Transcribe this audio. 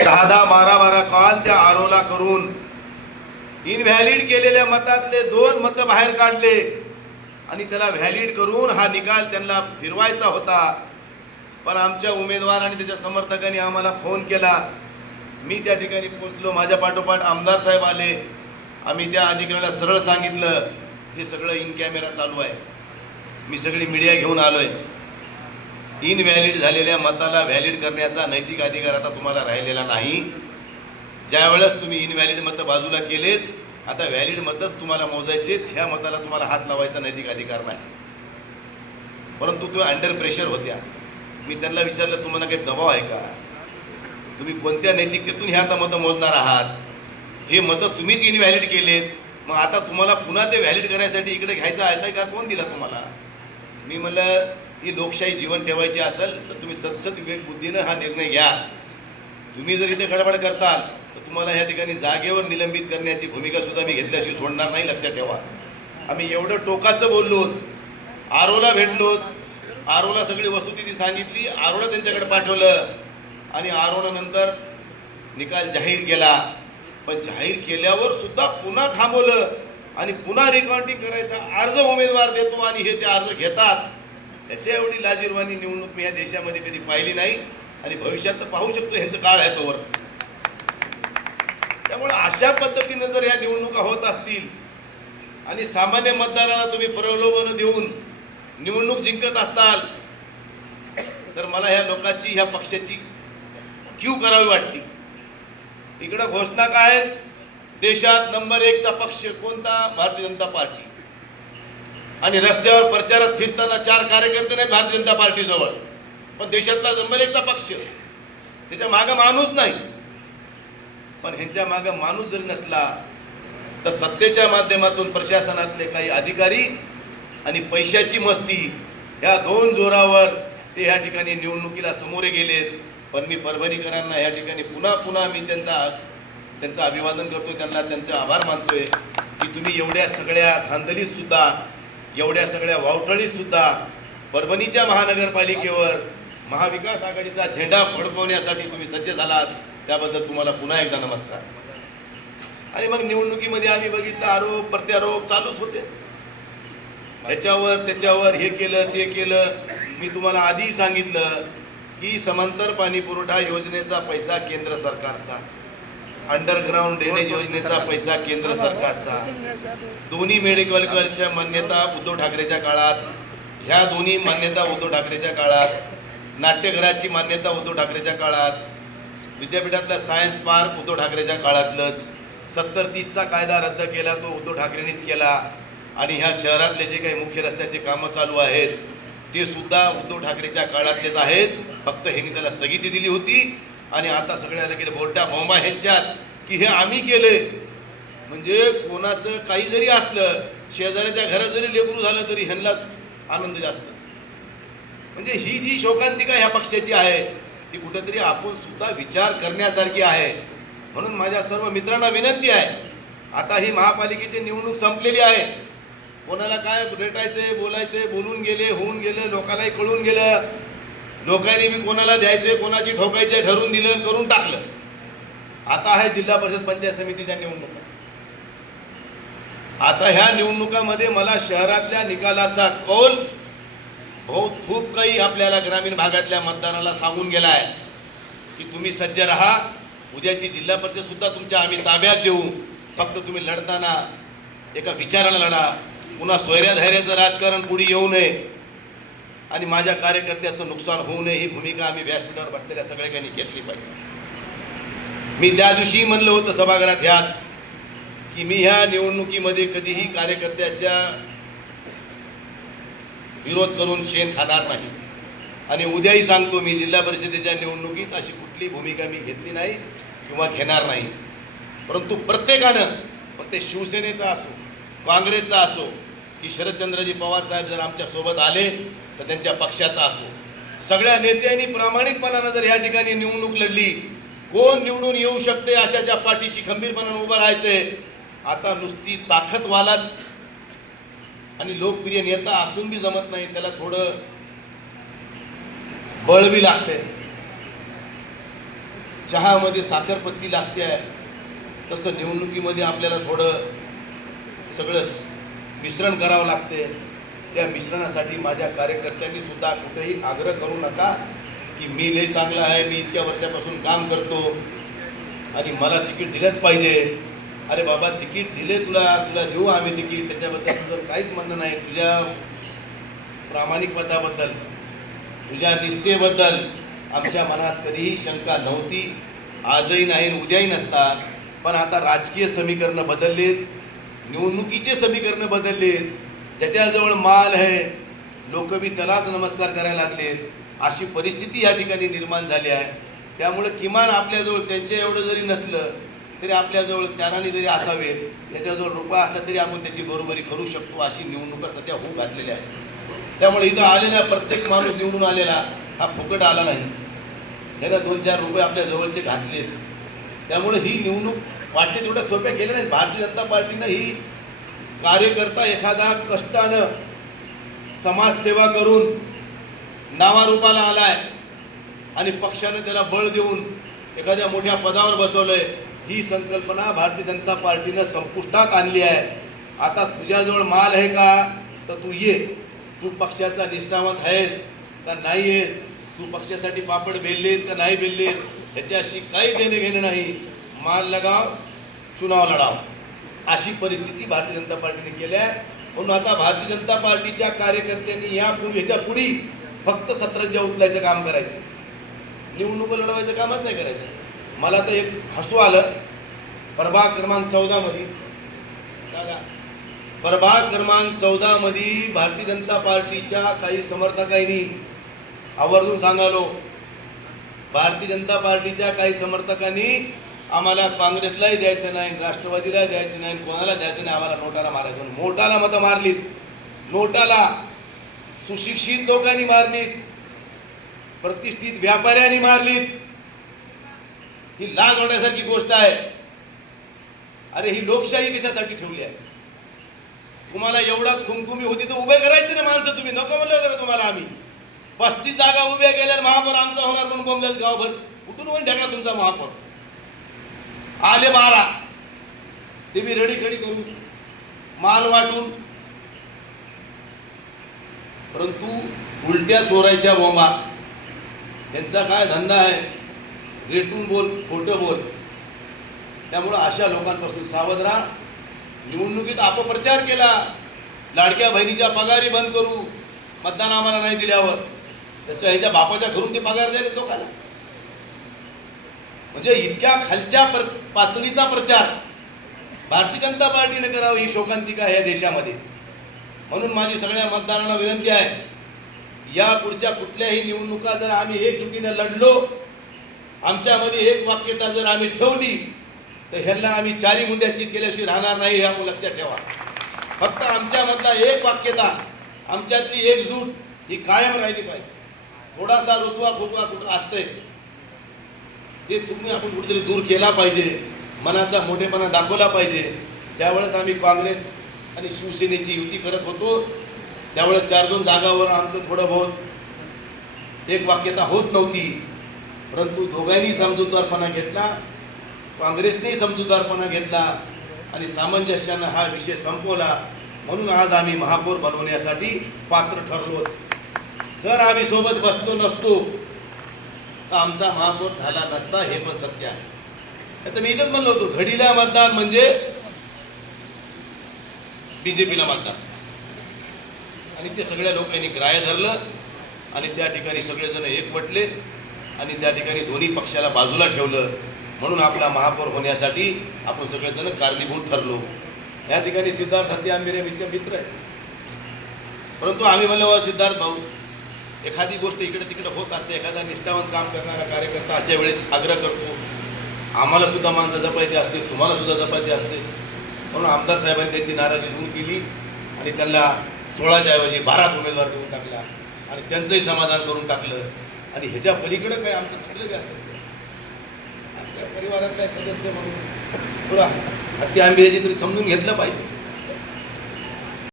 10 12 call त्या आरोला करून invalid केलेल्या मतातले 2 मतं बाहेर काढले आणि त्याला व्हॅलिड करून हा निकाल त्यांना फिरवायचा होता. पण आमच्या उमेदवार आणि त्याच्या समर्थकांनी आम्हाला फोन केला. मी त्या ठिकाणी पोहोचलो. माझ्या पाठोपाठ आमदार साहेब आले. आम्ही त्या अधिकाऱ्याला सरळ सांगितलं हे सगळं इन कॅमेरा चालू आहे. मी सगळी मीडिया घेऊन आलोय. इनव्हॅलिड झालेल्या मताला व्हॅलिड करण्याचा नैतिक अधिकार आता तुम्हाला राहिलेला नाही. ज्यावेळेस तुम्ही इनव्हॅलिड मतं बाजूला केलेत, आता व्हॅलिड मतच तुम्हाला मोजायचे. ह्या मताला तुम्हाला हात लावायचा नैतिक अधिकार नाही. परंतु तो अंडर प्रेशर होत्या. मी त्यांना विचारलं तुम्हाला काही दबाव आहे का? तुम्ही कोणत्या नैतिकतेतून ह्या आता मतं मोजणार आहात? हे मतं तुम्हीच इनव्हॅलिड केलेत. मग आता तुम्हाला पुन्हा ते व्हॅलिड करण्यासाठी इकडे घ्यायचा अधिकार कोण दिला तुम्हाला? मी म्हणलं ही लोकशाही जीवन ठेवायची असेल तर तुम्ही सतसत विवेक बुद्धीनं हा निर्णय घ्या. तुम्ही जर इथे गडबड करताल तर तुम्हाला या ठिकाणी जागेवर निलंबित करण्याची भूमिका सुद्धा मी घेतल्याशिवाय सोडणार नाही. लक्षात ठेवा. आम्ही एवढं टोकाचं बोललो. आरोला भेटलो. आरोला सगळी वस्तुस्थिती सांगितली. आरोला त्यांच्याकडे पाठवलं आणि आरोला नंतर निकाल जाहीर केला. पण जाहीर केल्यावर सुद्धा पुन्हा थांबवलं आणि पुन्हा रिकाउंटिंग करायचा अर्ज उमेदवार देतो आणि हे ते अर्ज घेतात. त्याच्या एवढी लाजिरवाणी निवडणूक मी या देशामध्ये कधी पाहिली नाही आणि भविष्यात तर पाहू शकतो. ह्यांचं काळ आहे तोवर. त्यामुळे अशा पद्धतीनं जर या निवडणुका होत असतील आणि सामान्य मतदाराला तुम्ही प्रलोभन देऊन निवडणूक जिंकत असताल तर मला ह्या लोकांची ह्या पक्षाची क्यू करावी वाटते. इकडं घोषणा काय आहेत? देशात नंबर 1 चा पक्ष कोणता? भारतीय जनता पार्टी. आणि रस्त्यावर प्रचारात फिरताना 4 कार्यकर्ते नाहीत भारतीय जनता पार्टी जवळ. पण देशातला नंबर 1 चा पक्ष, त्याच्या मागं माणूस नाही. पण ह्यांच्या मागं माणूस जरी नसला तर सत्तेच्या माध्यमातून प्रशासनातले काही अधिकारी आणि पैशाची मस्ती ह्या 2 जोरावर ते ह्या ठिकाणी निवडणुकीला समोरे गेलेत. पण मी परभणीकरांना ह्या ठिकाणी पुन्हा मी त्यांचं अभिवादन करतो. त्यांचा आभार मानतोय की तुम्ही एवढ्या सगळ्या धांदलीत सुद्धा, एवढ्या सगळ्या वावटळीत सुद्धा परभणीच्या महानगरपालिकेवर महाविकास आघाडीचा झेंडा फडकवण्यासाठी तुम्ही सज्ज झालात. त्याबद्दल तुम्हाला पुन्हा एकदा नमस्कार. आणि मग निवडणुकीमध्ये आम्ही बघितलं आरोप प्रत्यारोप चालूच होते. ह्याच्यावर त्याच्यावर हे केलं ते केलं. मी तुम्हाला आधी सांगितलं की समांतर पाणी पुरवठा योजनेचा पैसा केंद्र सरकारचा, अंडरग्राउंड ड्रेनेज योजनेचा पैसा केंद्र सरकारचा, दोन्ही मेडिकल कॉलेजच्या मान्यता उद्धव ठाकरेच्या काळात, ह्या दोन्ही मान्यता उद्धव ठाकरेच्या काळात, नाट्यगृहाची मान्यता उद्धव ठाकरेच्या काळात, विद्यापीठातला सायन्स पार्क उद्धव ठाकरेच्या काळातलंच, 70-30चा कायदा रद्द केला तो उद्धव ठाकरेंनीच केला. आणि ह्या शहरातले जे काही मुख्य रस्त्याचे कामं चालू आहेत ते सुद्धा उद्धव ठाकरेच्या काळातलेच आहेत. फक्त ह्यांनी त्याला स्थगिती दिली होती आणि आता सगळ्या लगेच बोलट्या बोंबा ह्यांच्यात की हे आम्ही केले. म्हणजे कोणाचं काही जरी असलं, शेजाऱ्याच्या घरात जरी लेकरू झालं तरी ह्यांनाच आनंद जास्त. म्हणजे ही जी शोकांतिका ह्या पक्षाची आहे ती कुठेतरी आपण सुद्धा विचार करण्यासारखी आहे. म्हणून माझ्या सर्व मित्रांना विनंती आहे, आता ही महापालिकेची निवडणूक संपलेली आहे. कोणाला काय भेटायचंय, बोलायचंय, बोलून गेले, होऊन गेलं, लोकांनाही कळून गेलं. लोकांनी बी कोणाला द्यायचंय, कोणाची ठोकायचे ठरवून दिलं, करून टाकलं. आता आहे जिल्हा परिषद पंचायत समितीच्या निवडणुका. आता ह्या निवडणुकामध्ये मला शहरातल्या निकालाचा कौल खूप काही आपल्याला ग्रामीण भागातल्या मतदाराला सांगून गेला आहे की तुम्ही सज्ज राहा. उद्याची जिल्हा परिषद सुद्धा तुमच्या आम्ही ताब्यात देऊ. फक्त तुम्ही लढताना एका विचारानं लढा. पुन्हा सोयऱ्या धैर्याचं राजकारण पुढे येऊ नये आणि माझ्या कार्यकर्त्याचं नुकसान होऊ नये ही भूमिका आम्ही व्यासपीठावर बसलेल्या सगळ्यांनी घेतली पाहिजे. मी त्या दिवशी म्हणलं होतं सभागृहात ह्याच की मी ह्या निवडणुकीमध्ये कधीही कार्यकर्त्याच्या विरोध करून शेण खाणार नाही. आणि उद्याही सांगतो मी जिल्हा परिषदेच्या निवडणुकीत अशी कुठली भूमिका मी घेतली नाही किंवा घेणार नाही. परंतु प्रत्येकानं, मग ते शिवसेनेचा असो, काँग्रेसचा असो की शरदचंद्रजी पवार साहेब जर आमच्या सोबत आले तर त्यांच्या पक्षाचा असो, सगळ्या नेत्यांनी प्रामाणिकपणानं जर ह्या ठिकाणी निवडणूक लढली, कोण निवडून येऊ शकते अशाच्या पाठीशी खंबीरपणानं उभं राहायचंय. आता नुसती ताकदवालाच आणि लोकप्रिय नेता असून बी जमत नाही, त्याला थोडं बळ बी लागते. चहामध्ये साखरपत्ती लागते आहे, तसं निवडणुकीमध्ये आपल्याला थोडं सगळं मिश्रण करावं लागते. त्या मिश्रणासाठी माझ्या कार्यकर्त्यांनी सुद्धा कुठेही आग्रह करू नका की मी लय चांगला आहे, मी इतक्या वर्षापासून काम करतो आणि मला तिकीट दिलंच पाहिजे. अरे बाबा, तिकीट दिले तुला देऊ आम्ही तिकीट, त्याच्याबद्दल तुझं काहीच म्हणणं नाही. तुझ्या प्रामाणिकपणाबद्दल, तुझ्या निष्ठेबद्दल आमच्या मनात कधीही शंका नव्हती, आजही नाही, उद्याही नसतात. पण आता राजकीय समीकरणं बदललेत, निवडणुकीचे समीकरणं बदललेत. ज्याच्याजवळ माल आहे लोक बी त्यालाच नमस्कार करायला लागलेत, अशी परिस्थिती या ठिकाणी निर्माण झाली आहे. त्यामुळे किमान आपल्याजवळ त्यांच्या एवढं जरी नसलं तरी आपल्याजवळ चाराने जरी असावेत, त्याच्याजवळ रुपया असला तरी आपण त्याची बरोबरी करू शकतो, अशी निवडणुका सध्या होऊ घातलेल्या आहेत. त्यामुळे इथं आलेला प्रत्येक माणूस निवडून आलेला हा फुकट आला नाही, त्यानं 2-4 रुपये आपल्या जवळचे घातलेत. त्यामुळे ही निवडणूक वाटते तेवढ्या सोप्या केल्या नाहीत. भारतीय जनता पार्टीनं ही कार्यकर्ता एखादा कष्टानं समाजसेवा करून नावारूपाला आलाय आणि पक्षानं त्याला बळ देऊन एखाद्या मोठ्या पदावर बसवलंय, ही संकल्पना भारतीय जनता पार्टीनं संपुष्टात आणली आहे. आता तुझ्याजवळ माल आहे का तर तू ये, तू पक्षाचा निष्ठावंत आहेस का नाही आहेस, तू पक्षासाठी पापड बेललेत का नाही बेललेत, ह्याच्याशी काही देणे घेणं नाही. माल लगाव, चुनाव लढाव, अशी परिस्थिती भारतीय जनता पार्टीने केली आहे. म्हणून आता भारतीय जनता पार्टीच्या कार्यकर्त्यांनी ह्याच्या पुढे फक्त सतरंजा उचलायचं काम करायचं, निवडणूक लढवायचं कामच नाही करायचं. मला तर एक हसू आलं, प्रभाग क्रमांक 14 मध्ये भारतीय जनता पार्टीच्या काही समर्थकांनी, आवर्जून सांगालो, भारतीय जनता पार्टीच्या काही समर्थकांनी आम्हाला काँग्रेसलाही द्यायचं नाही, राष्ट्रवादीला द्यायचं नाही, कोणाला द्यायचं नाही, आम्हाला नोटाला मारायचं. नोटाला मतं मारलीत, नोटाला सुशिक्षित लोकांनी मारलीत, प्रतिष्ठित व्यापाऱ्यांनी मारलीत. ही लाज वाटण्यासारखी गोष्ट आहे. अरे ही लोकशाही कशासाठी ठेवली आहे? तुम्हाला एवढाच खुमखुमी होती तर उभे करायचे ना माणसं, तुम्ही नको म्हणलं होतं का तुम्हाला आम्ही? 35 जागा उभ्या केल्या, महापौर आमचा होणार म्हणून बोंबलेत गावभर. कुठून होऊन ढेकला तुमचा महापौर? आले 12, ते मी रडी खडी करून माल वाटून, परंतु उलट्या चोरायच्या बोंबा यांचा काय धंदा आहे? रेटून बोल, खोटं बोल. त्यामुळं अशा लोकांपासून सावध राहा. निवडणुकीत अपप्रचार केला, लाडक्या बहिणीच्या पगारी बंद करू, मतदान आम्हाला नाही दिल्यावर, तसं ह्याच्या बापाच्या घरून ते पगार द्यायला लोकांना. म्हणजे इतक्या खालच्या पातळीचा प्रचार भारतीय जनता पार्टीने करावा, ही शोकांतिका आहे या देशामध्ये. म्हणून माझी सगळ्या मतदारांना विनंती आहे, या पुढच्या कुठल्याही निवडणुका जर आम्ही एकजुटीने लढलो, आमच्यामध्ये एक वाक्यता जर आम्ही ठेवली, तर ह्यांना आम्ही 4 मुंड्याची केल्याशिवाय राहणार नाही, हे आपण लक्षात ठेवा. फक्त आमच्यामधला एक वाक्यता, आमच्यातली एकजूट ही कायम राहिली पाहिजे. थोडासा रुसवा फुगवा कुठं असतंय ते तुम्ही आपण कुठेतरी दूर केला पाहिजे, मनाचा मोठेपणा दाखवला पाहिजे. ज्यावेळेस आम्ही काँग्रेस आणि शिवसेनेची युती करत होतो त्यावेळेस 4-2 जागावर आमचं थोडं बहुत एक वाक्यता होत नव्हती, परंतु दोघांनी समजूतदारपणा घेतला, काँग्रेसनेही समजूतदारपणा घेतला आणि सामंजस्यानं हा विषय संपवला. म्हणून आज आम्ही महापौर बनवण्यासाठी पात्र ठरलो. जर आम्ही सोबत बसलो नसतो तर आमचा महापौर झाला नसता, हे पण सत्य आहे. आता मी इथंच म्हणलो होतो, घडीला मतदान म्हणजे बीजेपीला मतदान, आणि ते सगळ्या लोकांनी ग्राह्य धरलं आणि त्या ठिकाणी सगळेजण एकवटले आणि त्या ठिकाणी दोन्ही पक्षाला बाजूला ठेवलं. म्हणून आपला महापौर होण्यासाठी आपण सगळेजण कारणीभूत ठरलो. या ठिकाणी सिद्धार्थ हत्ती आंबेरे मित्र आहे, परंतु आम्ही म्हणलं सिद्धार्थ भाऊ, एखादी गोष्ट इकडे तिकडे होत असते, एखादा निष्ठावंत काम करणारा कार्यकर्ता अशा वेळेस आग्रह करतो, आम्हाला सुद्धा माणसं जपायची असते, तुम्हाला सुद्धा जपायची असते. म्हणून आमदार साहेबांनी त्यांची नाराजी दूर केली आणि त्यांना 16च्या ऐवजी 12 उमेदवार देऊन टाकला आणि त्यांचंही समाधान करून टाकलं. आणि ह्याच्या पलीकडे काय आमचं चुकलं काय असेल, आमच्या परिवारातला सदस्य म्हणून थोडा हत्ती आंबेची तरी समजून घेतलं पाहिजे.